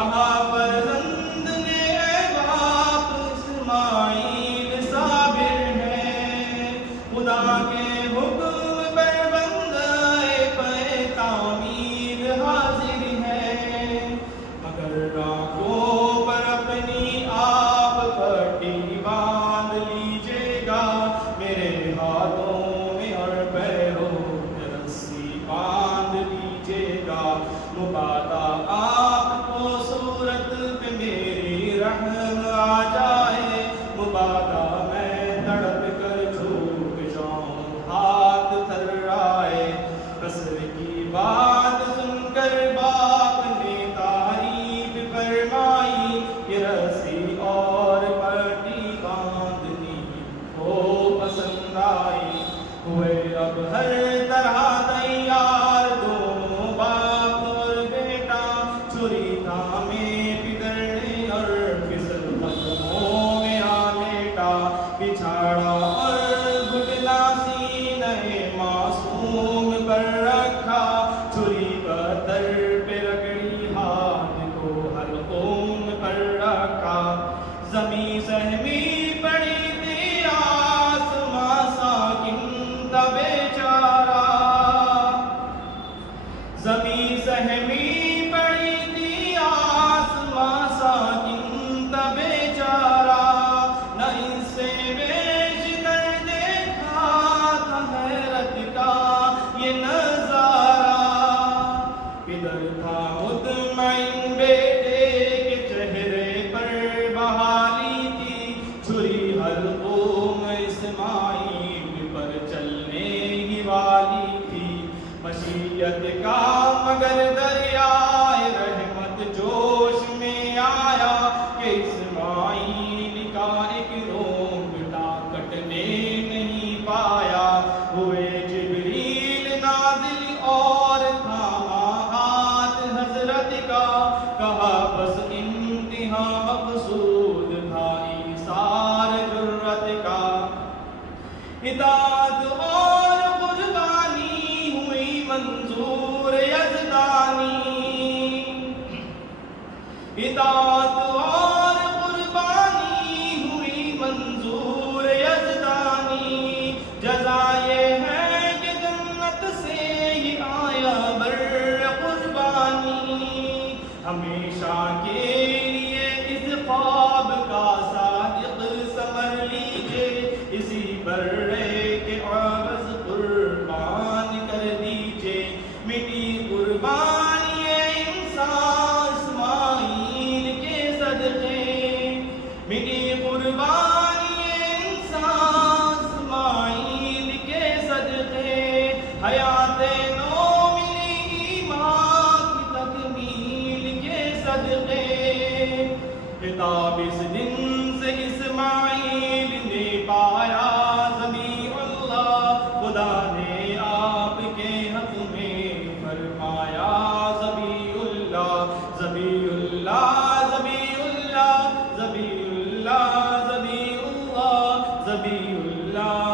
کہا فرزند نے اے باپ اسماعیل صابر ہے، خدا کے حکم پر بندہ پہ تعمیر حاضر ہے، مگر رانکوں پر اپنی آپ پٹی باندھ لیجیے گا، میرے ہاتھوں میں اور پیروں میں رسی باندھ لیجیے گا، مبادا آپ کو صورت پہ میری رحم آ جائے، مبادا میں تڑپ کر جھوک جاؤں ہاتھ تھرائے، قصر کی بات سن کر باپ نے تعریف فرمائی، یہ رسی اور پٹی باندھنی کو پسند آئی، ہوئے اب ہر طرح تیار دونوں باپ اور بیٹا، چھری تھامے پدر نے اور پھسل قدموں میں آ لیٹا، بچھاڑا اور گھٹنا سینہ معصوم پر رکھا، چھری بدر پہ رگڑی ہاتھ کو حلقوم پر رکھا، زمیں سہمی پڑی تھی آسماں ساکن تھا بیچارہ، زمیں سہمی پڑی تھی آسماں ساکن تھا بیچارہ، نہ اس سے بیش کر دیکھا تھا حیرت کا یہ نظارہ، پدر تھا مطمئن بیٹے کے چہرے پر بحالی تھی، چھری حلقوم اسماعیل پر چلنے ہی والی تھی، مشیت کا مگر دریائے رحمت جوش میں آیا، کہ اسماعیل کا ایک رونگٹا کٹنے نہیں پایا، ہوئے جبریل نازل اور تھاما ہاتھ حضرت کا، کہا بس انتہا مقصود تھا ایثار جرت کا، اطاعت اور قربانی ہوئی منظور یزدانی، اطاعت اور قربانی ہوئی منظور یزدانی، جزا یہ ہے کہ جنت سے ہی آیا بر قربانی، ہمیشہ کے لیے اس خواب کا صادق سمجھ لیجیے، اسی برے کے عوض قربان کر دیجیے، مٹی قربانی انسان اسماعیل کے صدقے، مٹی قربانی انسان اسماعیل کے صدقے، حیات نو ملی ایمان کی تکمیل کے صدقے، خطاب اس دن سے اسماعیل نے پایا ذبیح اللہ، خدا نے آپ کے حق میں فرمایا ذبیح اللہ، ذبیح اللہ، ذبیح اللہ، ذبیح اللہ، ذبیح اللہ، ذبیح اللہ۔